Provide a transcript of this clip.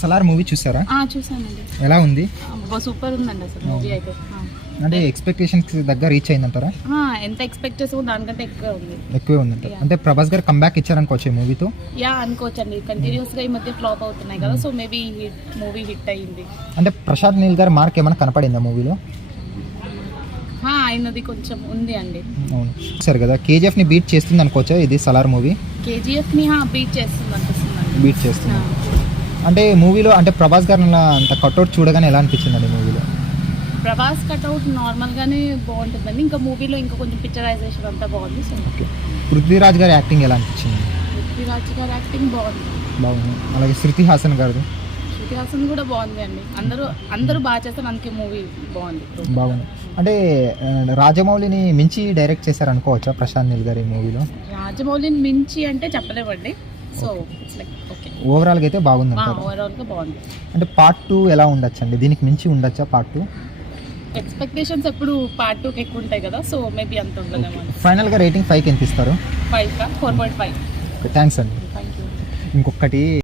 Salaar movie చూసారా? చూసానండి. ఎలా ఉంది? సూపర్ ఉందండి అసలు మూవీ అయితే. అంటే ఎక్స్పెక్టేషన్స్ దగ్గర రీచ్ అయిందంటారా? ఎంత ఎక్స్పెక్ట్ చేసామో దానికంటే ఎక్కువే ఉందంట. అంటే ప్రభాస్ గారు కంబ్యాక్ ఇచ్చారనుకోవచ్చు ఈ మూవీతో. అనుకోవచ్చండి. కంటిన్యూస్ గా ఈ మధ్య ఫ్లాప్ అవుతున్నాయి కదా, సో మేబీ మూవీ హిట్ అయ్యింది. అంటే ప్రశాంత్ నీల్ గారి మార్క్ ఏమైనా కనపడిందా మూవీలో? ఆయనది కొంచెం ఉంది అండి. అవును సరే కదా, కేజీఎఫ్ ని బీట్ చేస్తుంది అనుకోవచ్చా ఇది సలార్ మూవీ? కేజీఎఫ్ ని బీట్ చేస్తుంది అనిపిస్తుంది. బీట్ చేస్తుంది. అంటే మూవీలో అంటే ప్రభాస్ గారు అంత కట్అవుట్ చూడగానే ఎలా అనిపించింది అండి మూవీలో? ప్రభాస్ కట్అవుట్ నార్మల్ గానే బాగుంటుందండి. ఇంకా మూవీలో ఇంకా కొంచెం పిక్చరైజేషన్ అంతా బాగుంది. So okay. పృథ్వీరాజ్ గారి యాక్టింగ్ ఎలా అనిపించింది? పృథ్వీరాజ్ గారి యాక్టింగ్ బాగుంది. అలాగే శృతి హాసన్ గారు కూడా బాగుంది అండి. అందరూ బాగా చేస్తారు, అందుకే మూవీ బాగుంది. అంటే రాజమౌళిని మించి డైరెక్ట్ చేశారు అనుకోవచ్చా ప్రశాంత్ నీల్ గారు ఈ మూవీలో? రాజమౌళిని మించి అంటే చెప్పలేమండి. So it's like okay, overall గా అయితే బాగుంది అంటారు. ఓవరాల్ గా బాగుంది. అంటే పార్ట్ 2 ఎలా ఉండొచ్చండి? దీనికి మించి ఉండొచ్చా పార్ట్ 2? ఎక్స్పెక్టేషన్స్ ఎప్పుడు పార్ట్ 2 కి ఎక్కువ ఉంటాయి కదా, సో మేబీ అంత ఉండదేమో. ఫైనల్ గా రేటింగ్ 5 కి ఎంత ఇస్తారు? 4.5. థ్యాంక్స్ అండి. Thank you. ఇంకొకటి